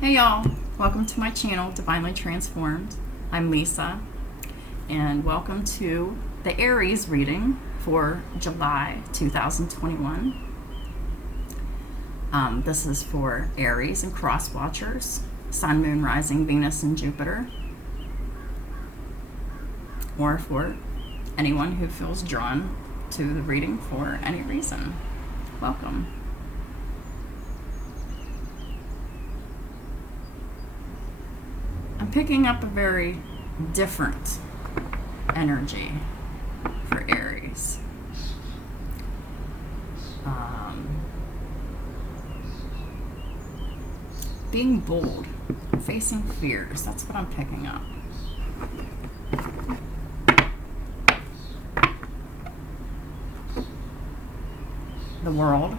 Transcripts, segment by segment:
Hey y'all, welcome to my channel, Divinely Transformed. I'm Lisa, and welcome to the Aries reading for July 2021. This is for Aries and cross watchers, Sun, Moon, Rising, Venus, and Jupiter, or for anyone who feels drawn to the reading for any reason. Welcome. I'm picking up a very different energy for Aries. Being bold, facing fears, that's what I'm picking up. The World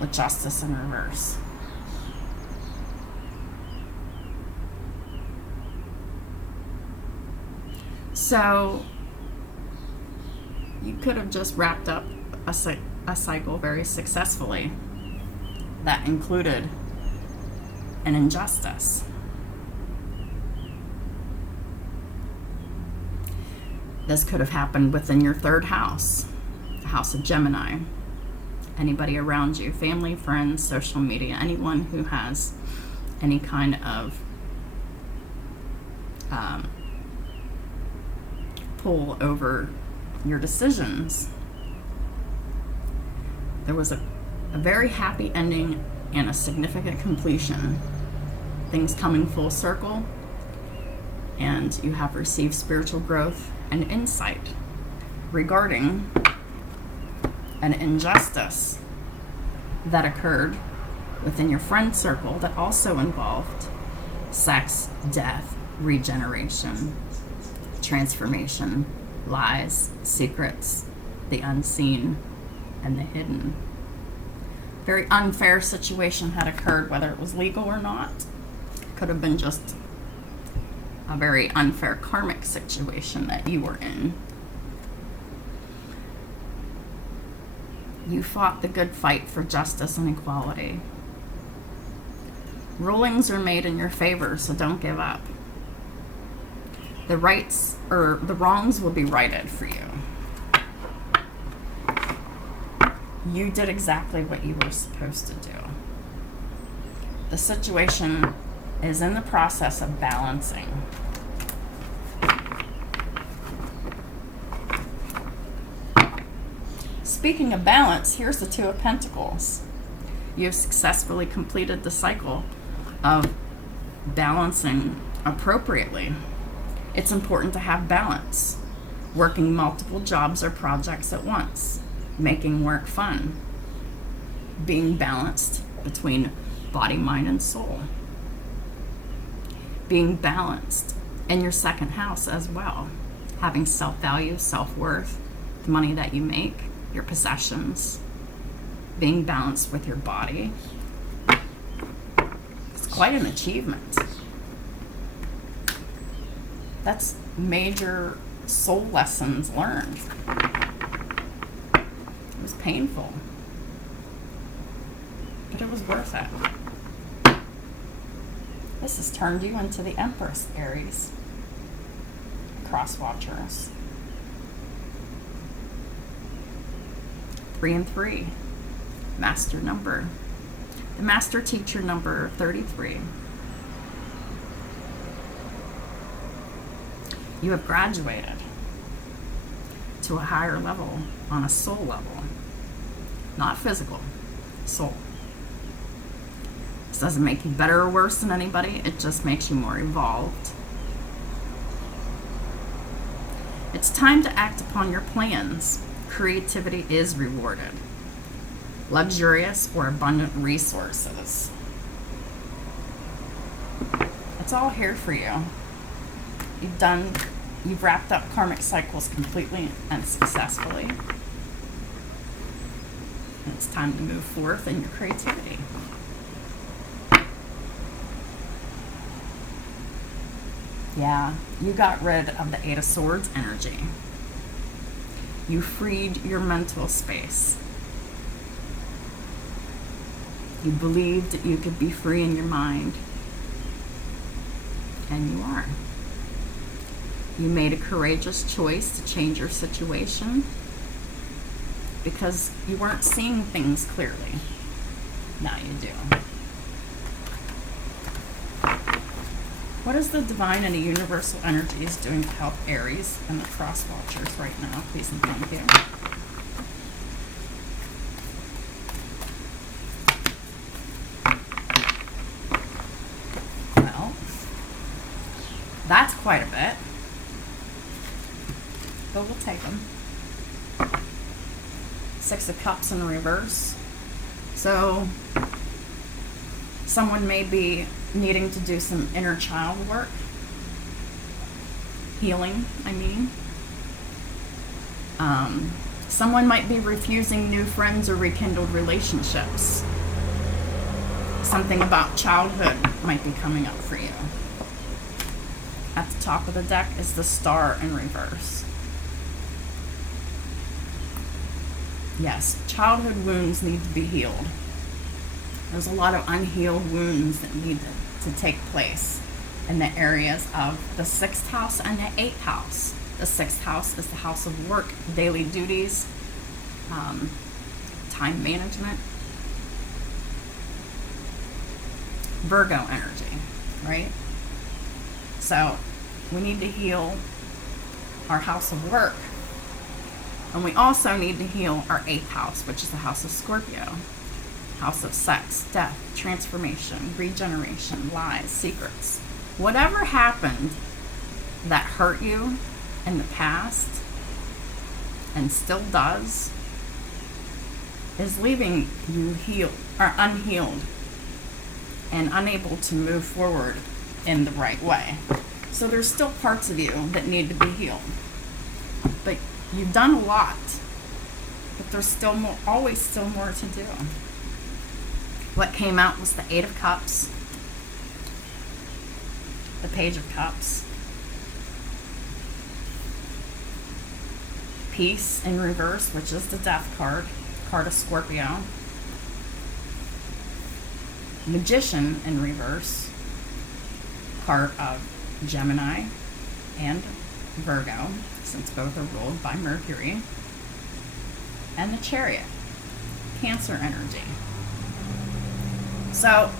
with Justice in reverse. So you could have just wrapped up a cycle very successfully that included an injustice. This could have happened within your third house, the house of Gemini. Anybody around you, family, friends, social media, anyone who has any kind of pull over your decisions. There was a very happy ending and a significant completion. Things coming full circle, and you have received spiritual growth and insight regarding an injustice that occurred within your friend circle that also involved sex, death, regeneration, transformation, lies, secrets, the unseen, and the hidden. Very unfair situation had occurred, whether it was legal or not. Could have been just a very unfair karmic situation that you were in. You fought the good fight for justice and equality. Rulings are made in your favor, so don't give up. The rights or the wrongs will be righted for you. You did exactly what you were supposed to do. The situation is in the process of balancing. Speaking of balance, here's the Two of Pentacles. You've successfully completed the cycle of balancing appropriately. It's important to have balance. Working multiple jobs or projects at once. Making work fun. Being balanced between body, mind, and soul. Being balanced in your second house as well. Having self-value, self-worth, the money that you make, your possessions. Being balanced with your body. It's quite an achievement. That's major soul lessons learned. It was painful, but it was worth it. This has turned you into the Empress, Aries. Cross watchers. 3 and 3. Master number. The master teacher number 33. You have graduated to a higher level on a soul level. Not physical, soul. This doesn't make you better or worse than anybody. It just makes you more evolved. It's time to act upon your plans. Creativity is rewarded. Luxurious or abundant resources. It's all here for you. You've wrapped up karmic cycles completely and successfully. And it's time to move forth in your creativity. Yeah, you got rid of the 8 of Swords energy. You freed your mental space. You believed that you could be free in your mind. And you are. You made a courageous choice to change your situation because you weren't seeing things clearly. Now you do. What is the divine and the universal energies doing to help Aries and the cross watchers right now? Please and thank you. Well, that's quite a bit. But we'll take them. Six of Cups in reverse. So someone may be needing to do some inner child work. Healing, I mean. Someone might be refusing new friends or rekindled relationships. Something about childhood might be coming up for you. At the top of the deck is the Star in reverse. Yes, childhood wounds need to be healed. There's a lot of unhealed wounds that need to take place in the areas of the 6th house and the 8th house. The 6th house is the house of work, daily duties, time management. Virgo energy, right? So we need to heal our house of work. And we also need to heal our 8th house, which is the house of Scorpio. House of sex, death, transformation, regeneration, lies, secrets. Whatever happened that hurt you in the past and still does is leaving you healed or unhealed and unable to move forward in the right way. So there's still parts of you that need to be healed. But you've done a lot, but there's still more, always still more to do. What came out was the 8 of Cups, the Page of Cups, Peace in reverse, which is the Death card, card of Scorpio, Magician in reverse, card of Gemini and Virgo, since both are ruled by Mercury, and the Chariot, Cancer energy. So,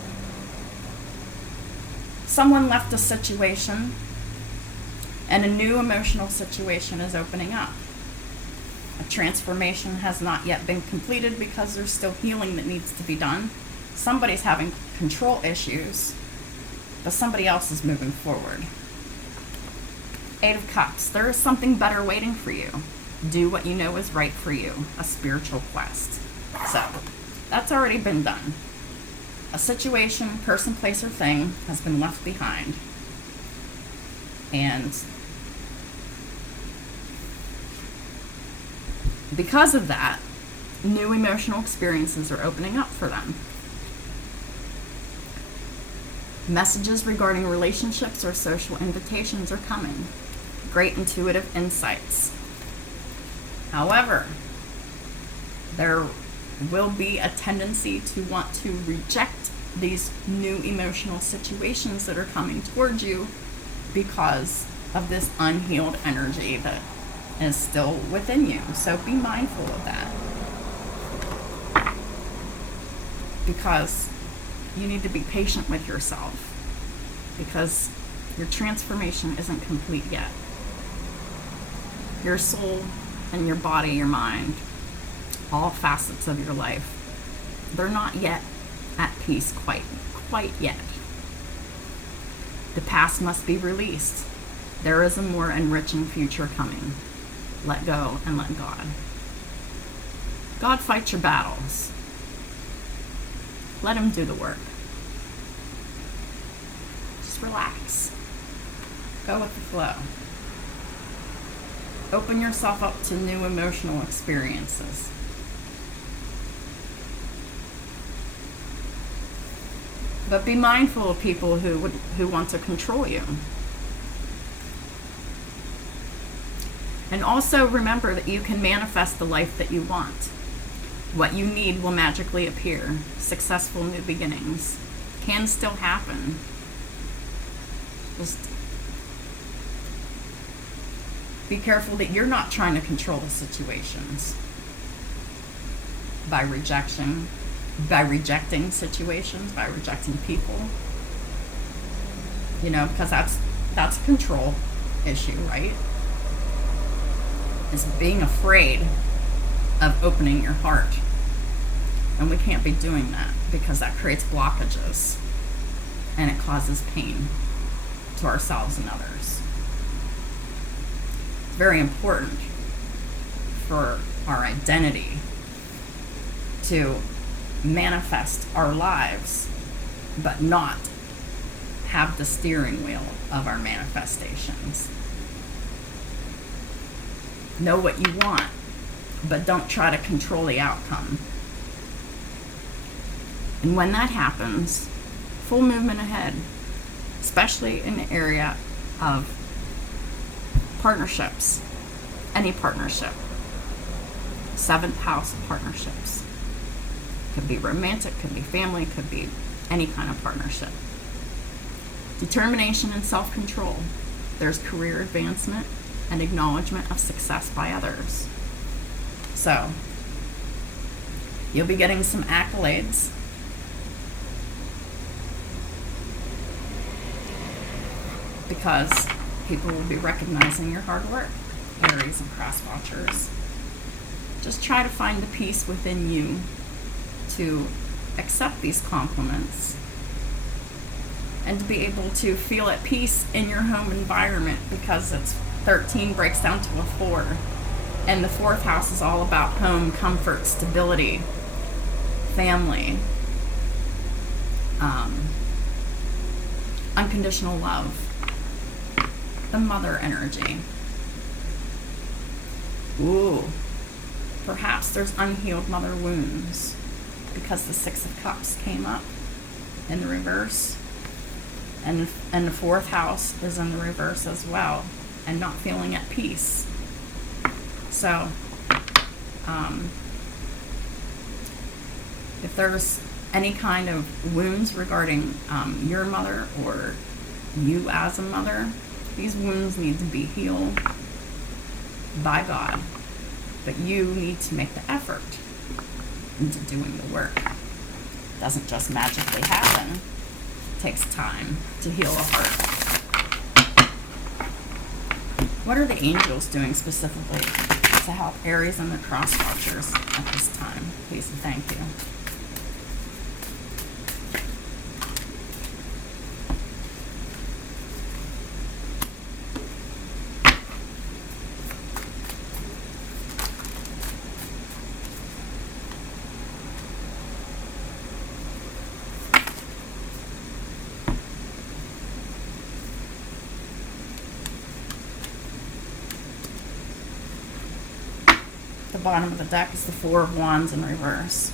someone left a situation and a new emotional situation is opening up. A transformation has not yet been completed because there's still healing that needs to be done. Somebody's having control issues, but somebody else is moving forward. 8 of Cups. There is something better waiting for you. Do what you know is right for you. A spiritual quest. So, that's already been done. A situation, person, place, or thing has been left behind. And because of that, new emotional experiences are opening up for them. Messages regarding relationships or social invitations are coming. Great intuitive insights. However, there will be a tendency to want to reject these new emotional situations that are coming towards you because of this unhealed energy that is still within you. So be mindful of that. Because you need to be patient with yourself, because your transformation isn't complete yet. Your soul and your body, your mind, all facets of your life, they're not yet at peace quite yet. The past must be released. There is a more enriching future coming. Let go and let God. God fights your battles. Let him do the work. Just relax. Go with the flow. Open yourself up to new emotional experiences. But be mindful of people who want to control you. And also remember that you can manifest the life that you want. What you need will magically appear. Successful new beginnings can still happen. Just be careful that you're not trying to control the situations by rejecting situations, by rejecting people. Because that's a control issue, right? Is being afraid of opening your heart. And we can't be doing that because that creates blockages and it causes pain to ourselves and others. It's very important for our identity to manifest our lives, but not have the steering wheel of our manifestations. Know what you want, but don't try to control the outcome. And when that happens, full movement ahead, especially in the area of partnerships, any partnership, 7th house of partnerships. Could be romantic, could be family, could be any kind of partnership. Determination and self-control. There's career advancement and acknowledgement of success by others. So, you'll be getting some accolades. Because people will be recognizing your hard work, Aries and cross watchers. Just try to find the peace within you to accept these compliments and to be able to feel at peace in your home environment, because it's 13 breaks down to a 4. And the 4th house is all about home, comfort, stability, family, unconditional love. The mother energy. Ooh, perhaps there's unhealed mother wounds because the 6 of Cups came up in the reverse, and the 4th house is in the reverse as well, and not feeling at peace. So, if there's any kind of wounds regarding your mother or you as a mother, these wounds need to be healed by God, but you need to make the effort into doing the work. It doesn't just magically happen. It takes time to heal a heart. What are the angels doing specifically to help Aries and the cross watchers at this time? Please and thank you. The bottom of the deck is the 4 of Wands in reverse.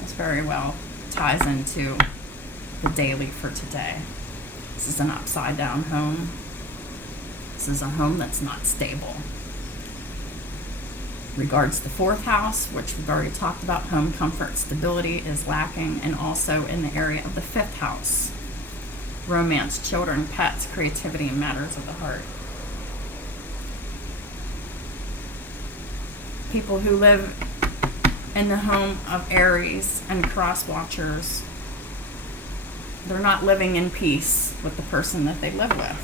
This very well ties into the daily for today. This is an upside down home. This is a home that's not stable. Regards the 4th house, which we've already talked about, home comfort, stability is lacking, and also in the area of the 5th house. Romance, children, pets, creativity, and matters of the heart. People who live in the home of Aries and cross watchers, they're not living in peace with the person that they live with.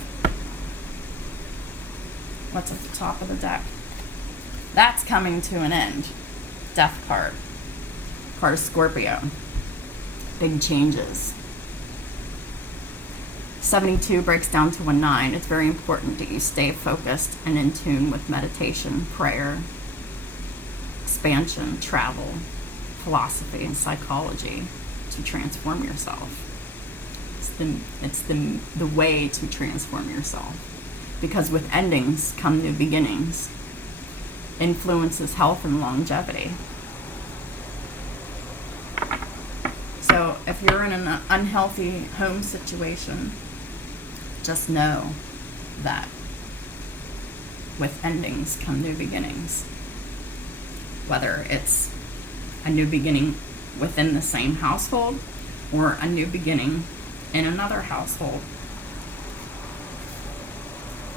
What's at the top of the deck? That's coming to an end. Death card. Card of Scorpio. Big changes. 72 breaks down to a 9. It's very important that you stay focused and in tune with meditation, prayer, expansion, travel, philosophy, and psychology to transform yourself. It's the way to transform yourself. Because with endings come new beginnings. Influences health and longevity. So if you're in an unhealthy home situation, just know that with endings come new beginnings. Whether it's a new beginning within the same household, or a new beginning in another household.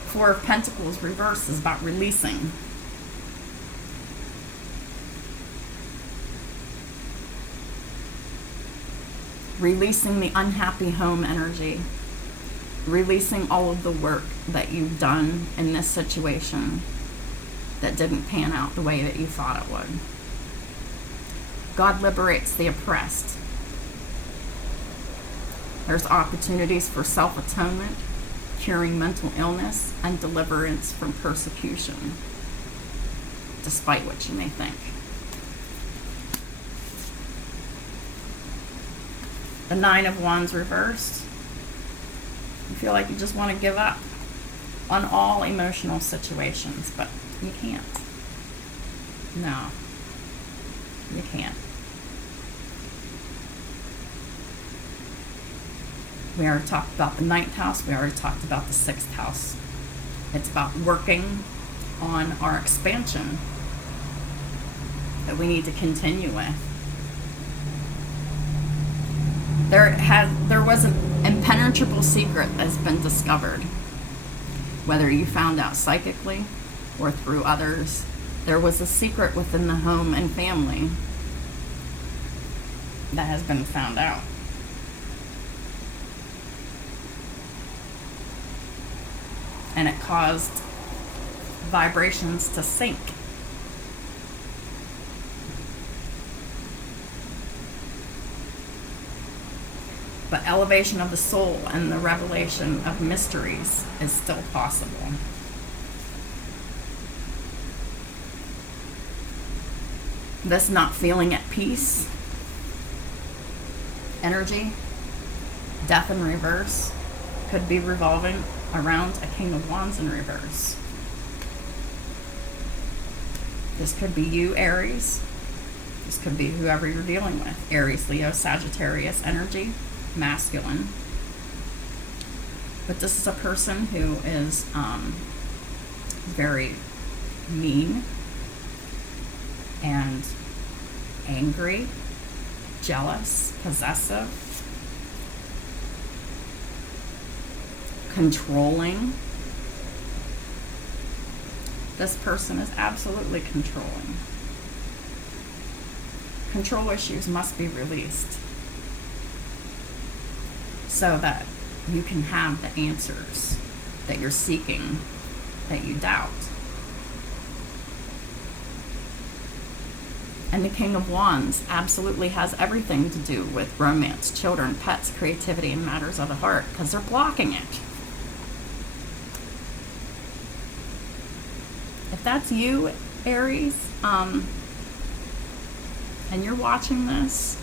Four of Pentacles reverse is about releasing. Releasing the unhappy home energy. Releasing all of the work that you've done in this situation that didn't pan out the way that you thought it would. God liberates the oppressed. There's opportunities for self-atonement, curing mental illness, and deliverance from persecution, despite what you may think. The Nine of Wands reversed. You feel like you just want to give up on all emotional situations, but you can't. No, you can't. We already talked about the 9th house. We already talked about the 6th house. It's about working on our expansion that we need to continue with. There was an impenetrable secret that's been discovered. Whether you found out psychically or through others, there was a secret within the home and family that has been found out. And it caused vibrations to sink. But elevation of the soul and the revelation of mysteries is still possible. This not feeling at peace energy, death in reverse, could be revolving around a King of Wands in reverse. This could be you, Aries. This could be whoever you're dealing with. Aries, Leo, Sagittarius energy, masculine. But this is a person who is very mean and angry, jealous, possessive, controlling. This person is absolutely controlling. Control issues must be released so that you can have the answers that you're seeking, that you doubt. And the King of Wands absolutely has everything to do with romance, children, pets, creativity, and matters of the heart, because they're blocking it. If that's you, Aries, and you're watching this,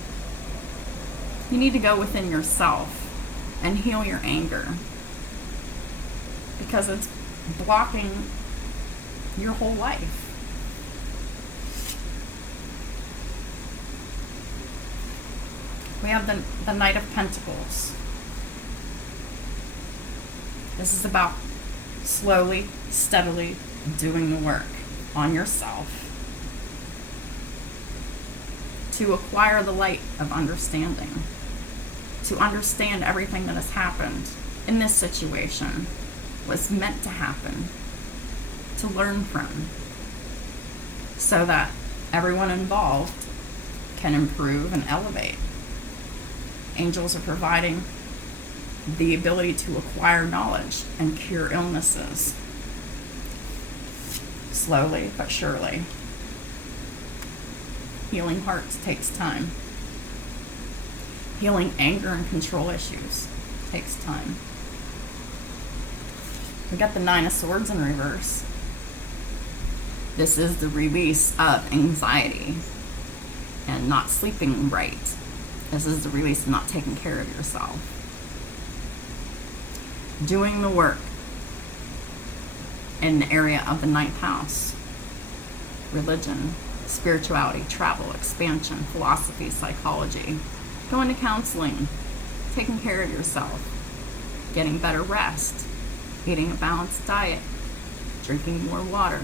you need to go within yourself and heal your anger, because it's blocking your whole life. We have the Knight of Pentacles. This is about slowly, steadily doing the work on yourself to acquire the light of understanding, to understand everything that has happened in this situation was meant to happen, to learn from, so that everyone involved can improve and elevate. Angels are providing the ability to acquire knowledge and cure illnesses. Slowly but surely. Healing hearts takes time. Healing anger and control issues takes time. We got the Nine of Swords in reverse. This is the release of anxiety and not sleeping right. This is the release of not taking care of yourself. Doing the work in the area of the 9th house. Religion, spirituality, travel, expansion, philosophy, psychology. Going to counseling. Taking care of yourself. Getting better rest. Eating a balanced diet. Drinking more water.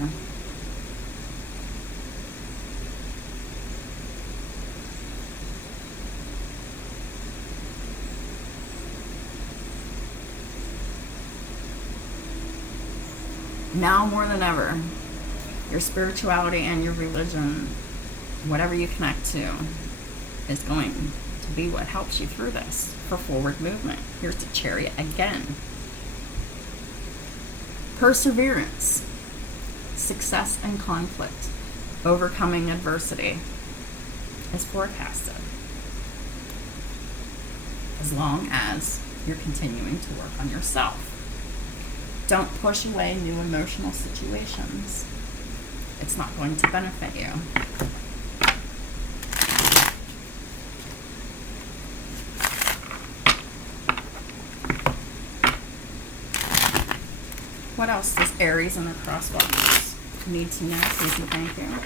Now more than ever, your spirituality and your religion, whatever you connect to, is going to be what helps you through this for forward movement. Here's the Chariot again. Perseverance, success and conflict, overcoming adversity is forecasted, as long as you're continuing to work on yourself. Don't push away new emotional situations. It's not going to benefit you. What else does Aries and their crosswalkers need to know? Susie, thank you.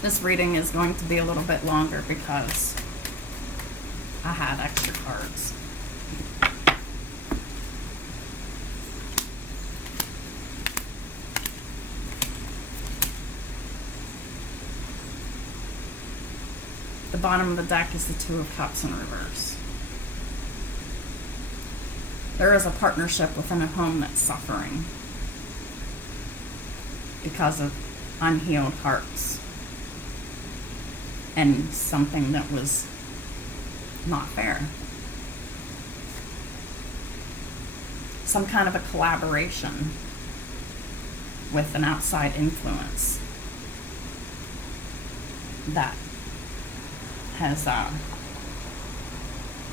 This reading is going to be a little bit longer because I had extra cards. The bottom of the deck is the Two of Cups in reverse. There is a partnership within a home that's suffering because of unhealed hearts and something that was not fair. Some kind of a collaboration with an outside influence that has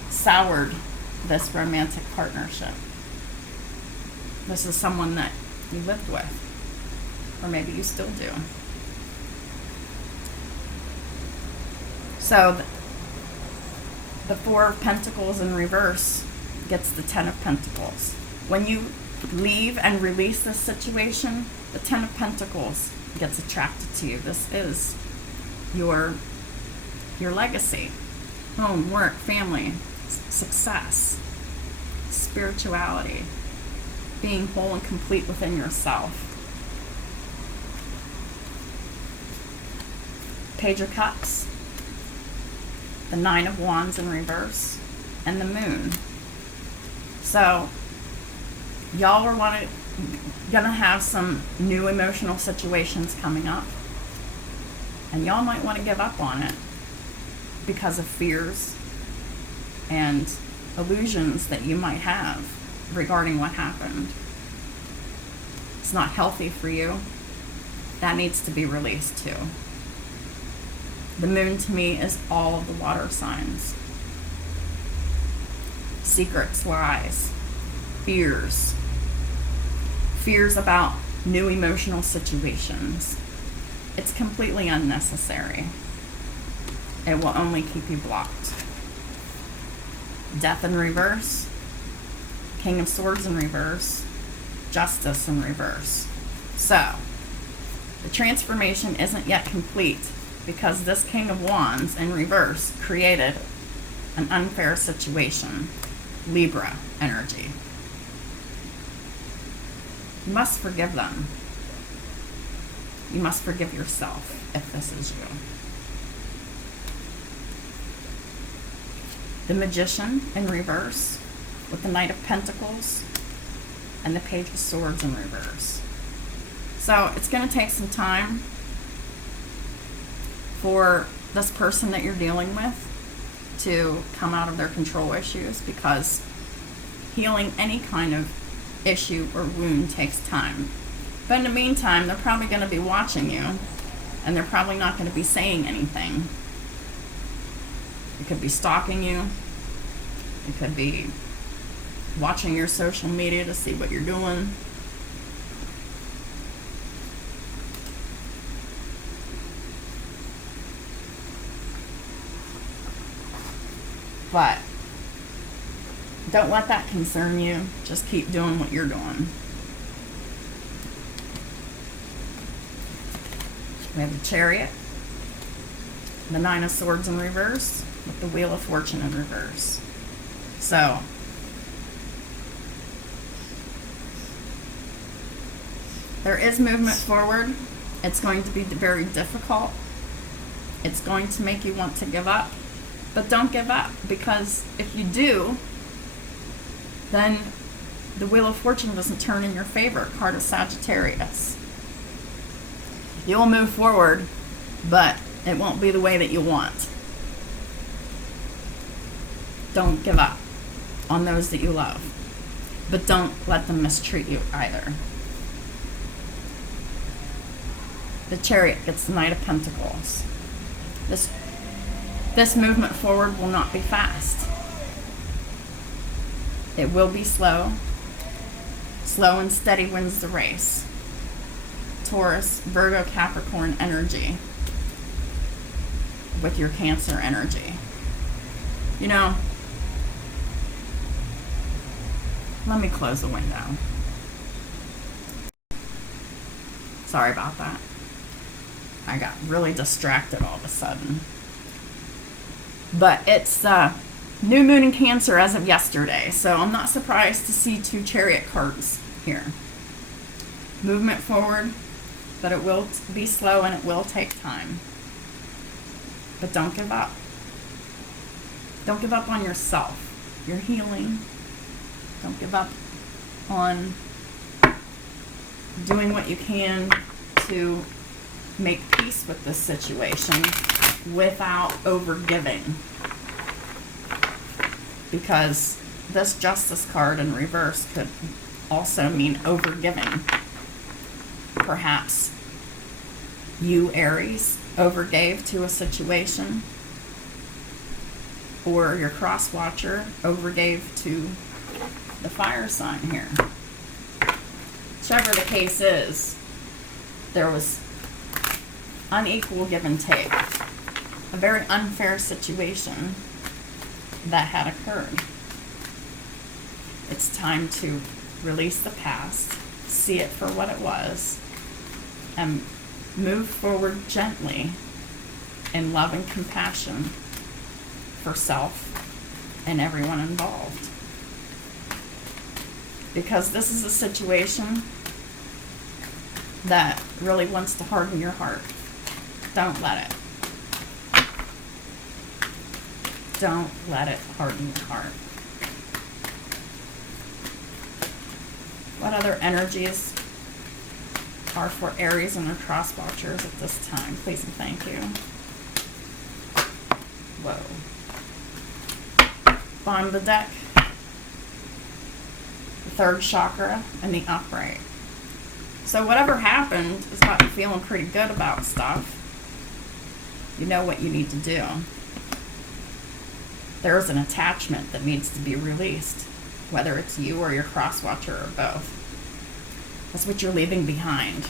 soured this romantic partnership. This is someone that you lived with, or maybe you still do. So the Four of Pentacles in reverse gets the Ten of Pentacles. When you leave and release this situation, the Ten of Pentacles gets attracted to you. This is your legacy, home, work, family, success, spirituality, being whole and complete within yourself. Page of Cups, the Nine of Wands in reverse, and the Moon. So y'all are gonna have some new emotional situations coming up, and y'all might want to give up on it because of fears and illusions that you might have regarding what happened. It's not healthy for you. That needs to be released too. The Moon to me is all of the water signs. Secrets, lies, fears about new emotional situations. It's completely unnecessary. It will only keep you blocked. Death in reverse, King of Swords in reverse, Justice in reverse. So, the transformation isn't yet complete because this King of Wands in reverse created an unfair situation. Libra energy. You must forgive them. You must forgive yourself if this is you. The Magician in reverse with the Knight of Pentacles and the Page of Swords in reverse. So it's going to take some time for this person that you're dealing with to come out of their control issues, because healing any kind of issue or wound takes time. But in the meantime, they're probably going to be watching you, and they're probably not going to be saying anything. It could be stalking you. It could be watching your social media to see what you're doing. But don't let that concern you. Just keep doing what you're doing. We have the Chariot, the Nine of Swords in reverse, with the Wheel of Fortune in reverse. So, there is movement forward. It's going to be very difficult. It's going to make you want to give up. But don't give up, because if you do, then the Wheel of Fortune doesn't turn in your favor. Card of Sagittarius. You'll move forward, but it won't be the way that you want. Don't give up on those that you love, but don't let them mistreat you either. The Chariot gets the Knight of Pentacles. This movement forward will not be fast. It will be slow. Slow and steady wins the race. Taurus, Virgo, Capricorn energy with your Cancer energy. You know, let me close the window. Sorry about that. I got really distracted all of a sudden. But it's new moon in Cancer as of yesterday, so I'm not surprised to see 2 Chariot cards here. Movement forward, but it will be slow and it will take time. But don't give up. Don't give up on yourself. You're healing. Don't give up on doing what you can to make peace with this situation without overgiving. Because this Justice card in reverse could also mean overgiving. Perhaps you, Aries, overgave to a situation, or your cross watcher overgave to the fire sign here. Whichever the case is, there was unequal give and take. A very unfair situation that had occurred. It's time to release the past, see it for what it was, and move forward gently in love and compassion for self and everyone involved. Because this is a situation that really wants to harden your heart. Don't let it. Don't let it harden your heart. What other energies are for Aries and their cross watchers at this time? Please and thank you. Whoa. Bottom of the deck. The 3rd chakra and the upright. So whatever happened is got you feeling pretty good about stuff. You know what you need to do. There is an attachment that needs to be released, whether it's you or your cross watcher or both. That's what you're leaving behind.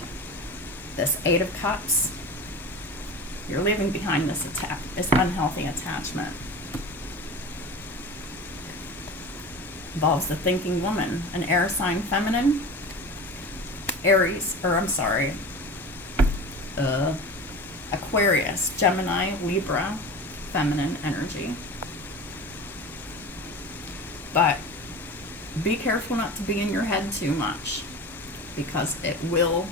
This 8 of Cups. You're leaving behind this unhealthy attachment. Involves the thinking woman, an air sign feminine, Aquarius, Gemini, Libra, feminine energy. But be careful not to be in your head too much, because it will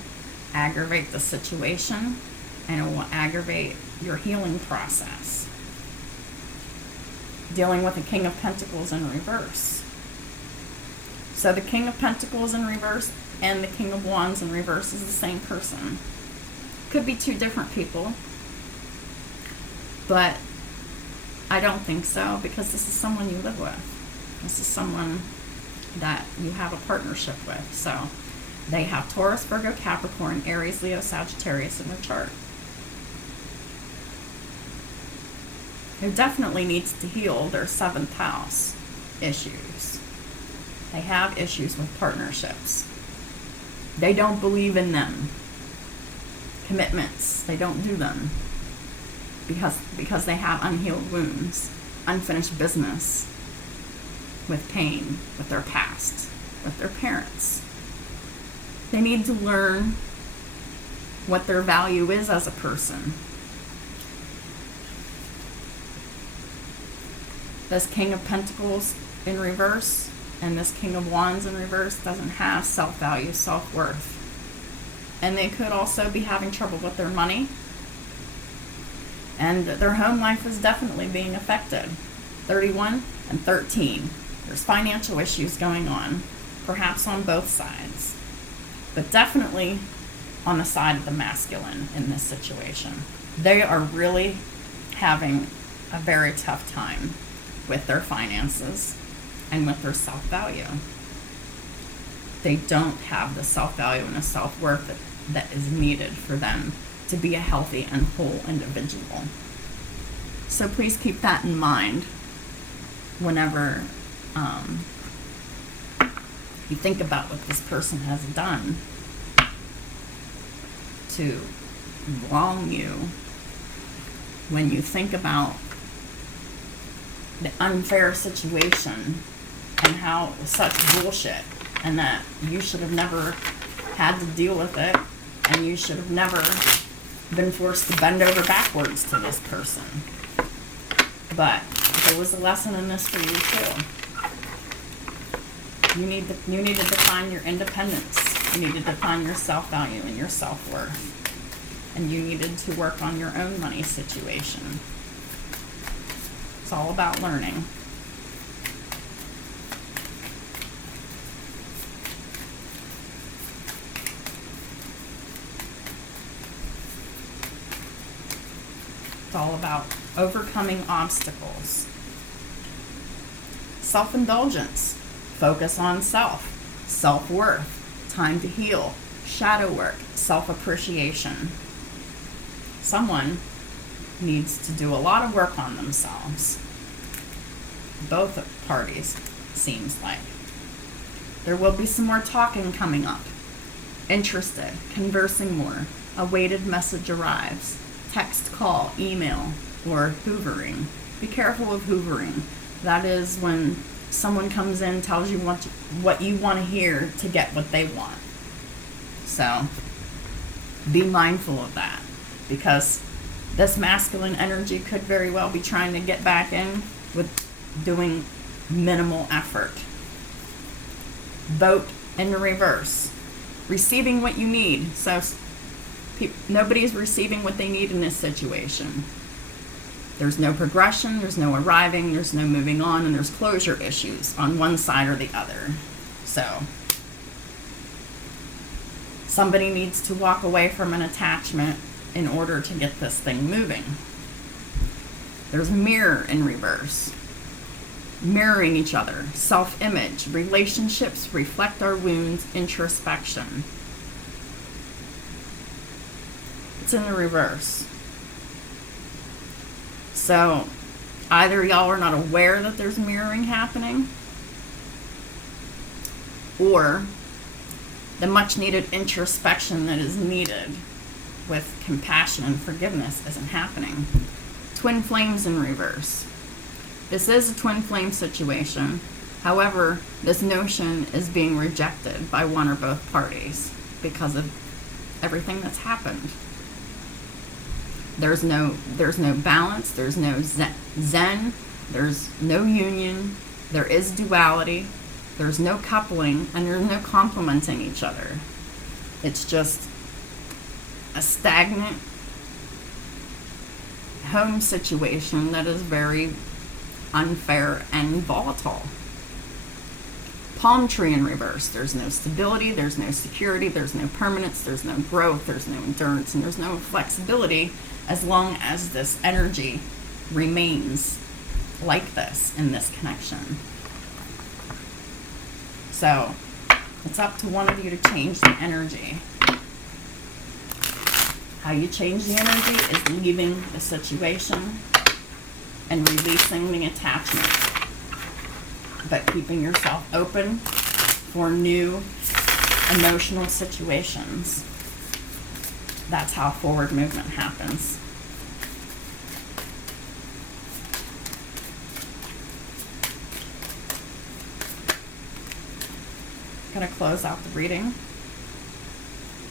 aggravate the situation and it will aggravate your healing process. Dealing with the King of Pentacles in reverse. So the King of Pentacles in reverse and the King of Wands in reverse is the same person. Could be 2 different people, but I don't think so, because this is someone you live with. This is someone that you have a partnership with. So they have Taurus, Virgo, Capricorn, Aries, Leo, Sagittarius in their chart. Who definitely needs to heal their 7th house issues. They have issues with partnerships. They don't believe in them. Commitments, they don't do them because they have unhealed wounds, unfinished business with pain, with their past, with their parents. They need to learn what their value is as a person. This King of Pentacles in reverse and this King of Wands in reverse doesn't have self-value, self-worth. And they could also be having trouble with their money. And their home life is definitely being affected. 31 and 13. There's financial issues going on, perhaps on both sides, but definitely on the side of the masculine in this situation. They are really having a very tough time with their finances and with their self-value. They don't have the self-value and the self-worth that is needed for them to be a healthy and whole individual. So please keep that in mind whenever you think about what this person has done to wrong you. When you think about the unfair situation and how it was such bullshit, and that you should have never had to deal with it, and you should have never been forced to bend over backwards to this person. But there was a lesson in this for you too. You need to define your independence. You need to define your self-value and your self-worth. And you needed to work on your own money situation. It's all about learning. It's all about overcoming obstacles. Self-indulgence. Focus on self. Self-worth. Time to heal. Shadow work. Self-appreciation. Someone needs to do a lot of work on themselves. Both parties, seems like. There will be some more talking coming up. Interested. Conversing more. A weighted message arrives. Text, call, email, or hoovering. Be careful of hoovering. That is when someone comes in, tells you what you want to hear to get what they want. So be mindful of that, because this masculine energy could very well be trying to get back in with doing minimal effort. Vote in the reverse. Receiving what you need. So nobody's receiving what they need in this situation. There's no progression, there's no arriving, there's no moving on, and there's closure issues on one side or the other. So somebody needs to walk away from an attachment in order to get this thing moving. There's mirror in reverse. Mirroring each other, self-image, relationships reflect our wounds, introspection. It's in the reverse. So either y'all are not aware that there's mirroring happening, or the much needed introspection that is needed with compassion and forgiveness isn't happening. Twin flames in reverse. This is a twin flame situation. However, this notion is being rejected by one or both parties because of everything that's happened. There's no balance, there's no zen, there's no union, there is duality, there's no coupling, and there's no complementing each other. It's just a stagnant home situation that is very unfair and volatile. Palm tree in reverse. There's no stability, there's no security, there's no permanence, there's no growth, there's no endurance, and there's no flexibility as long as this energy remains like this in this connection. So it's up to one of you to change the energy. How you change the energy is leaving the situation and releasing the attachment, but keeping yourself open for new emotional situations. That's how forward movement happens. I'm going to close out the reading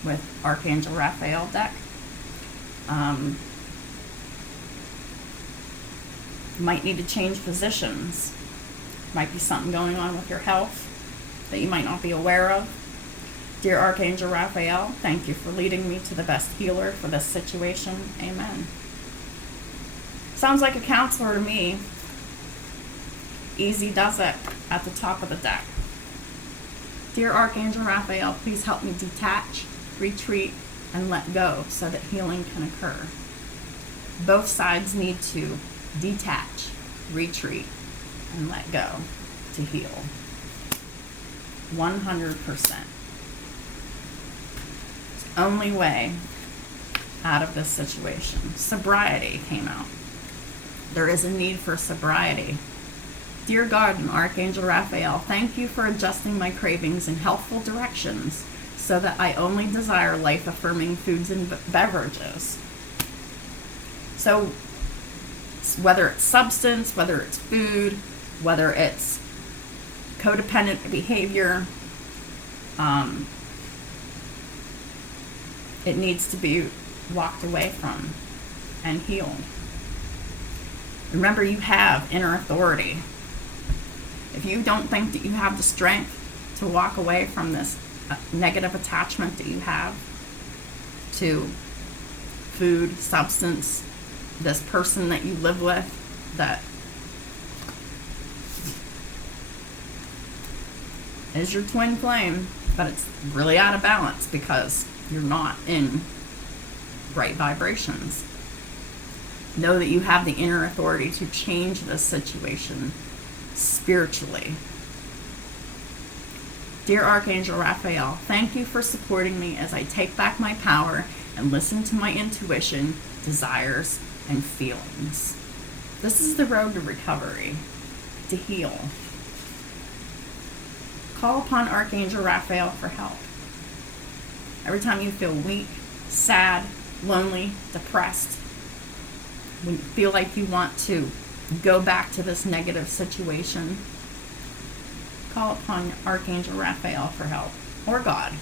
with Archangel Raphael deck. Might need to change positions. Might be something going on with your health that you might not be aware of. Dear Archangel Raphael, thank you for leading me to the best healer for this situation. Amen. Sounds like a counselor to me. Easy does it at the top of the deck. Dear Archangel Raphael, please help me detach, retreat, and let go so that healing can occur. Both sides need to detach, retreat, and let go to heal. 100%. It's the only way out of this situation. Sobriety came out. There is a need for sobriety. Dear God and Archangel Raphael, thank you for adjusting my cravings in healthful directions so that I only desire life-affirming foods and beverages. So whether it's substance, whether it's food, whether it's codependent behavior, it needs to be walked away from and healed. Remember, you have inner authority. If you don't think that you have the strength to walk away from this negative attachment that you have to food, substance, this person that you live with, that is your twin flame, but it's really out of balance because you're not in right vibrations. Know that you have the inner authority to change this situation spiritually. Dear Archangel Raphael, thank you for supporting me as I take back my power and listen to my intuition, desires, and feelings. This is the road to recovery, to heal. Call upon Archangel Raphael for help. Every time you feel weak, sad, lonely, depressed, when you feel like you want to go back to this negative situation, call upon Archangel Raphael for help, or God.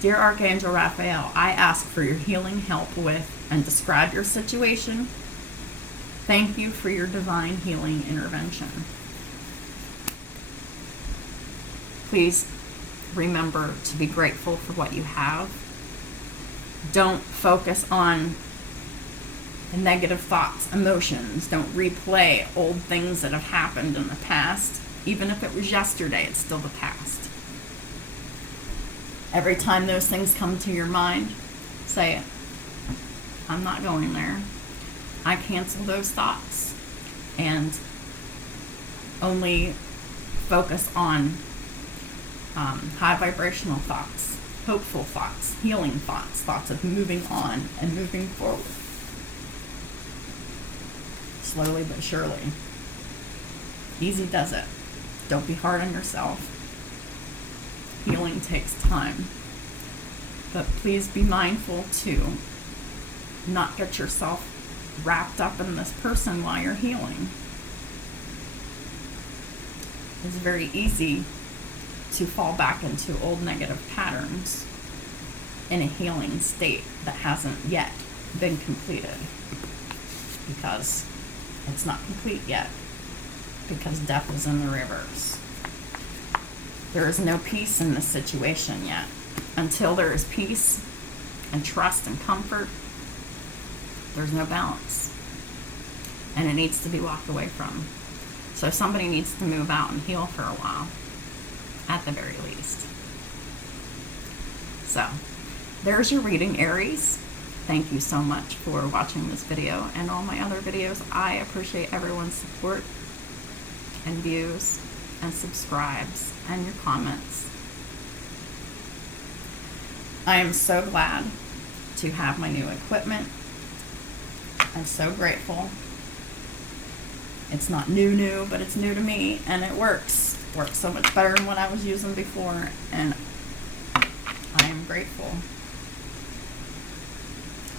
Dear Archangel Raphael, I ask for your healing help with and describe your situation. Thank you for your divine healing intervention. Please remember to be grateful for what you have. Don't focus on the negative thoughts, emotions. Don't replay old things that have happened in the past. Even if it was yesterday, it's still the past. Every time those things come to your mind, say, I'm not going there. I cancel those thoughts and only focus on high vibrational thoughts, hopeful thoughts, healing thoughts, thoughts of moving on and moving forward. Slowly but surely. Easy does it. Don't be hard on yourself. Healing takes time. But please be mindful to not get yourself wrapped up in this person while you're healing. It's very easy to fall back into old negative patterns in a healing state that hasn't yet been completed, because it's not complete yet, because death is in the reverse. There is no peace in this situation yet. Until there is peace and trust and comfort, there's no balance. And it needs to be walked away from. So somebody needs to move out and heal for a while, at the very least. So, there's your reading, Aries. Thank you so much for watching this video and all my other videos. I appreciate everyone's support and views and subscribes and your comments. I am so glad to have my new equipment. I'm so grateful. It's not new, but it's new to me, and it works. Works so much better than what I was using before, and I am grateful.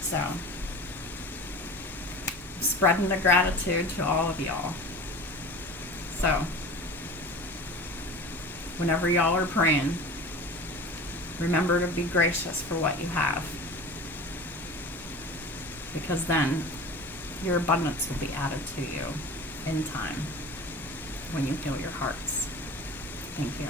So, spreading the gratitude to all of y'all. So, whenever y'all are praying, remember to be gracious for what you have, because then your abundance will be added to you in time when you heal your hearts. Thank you.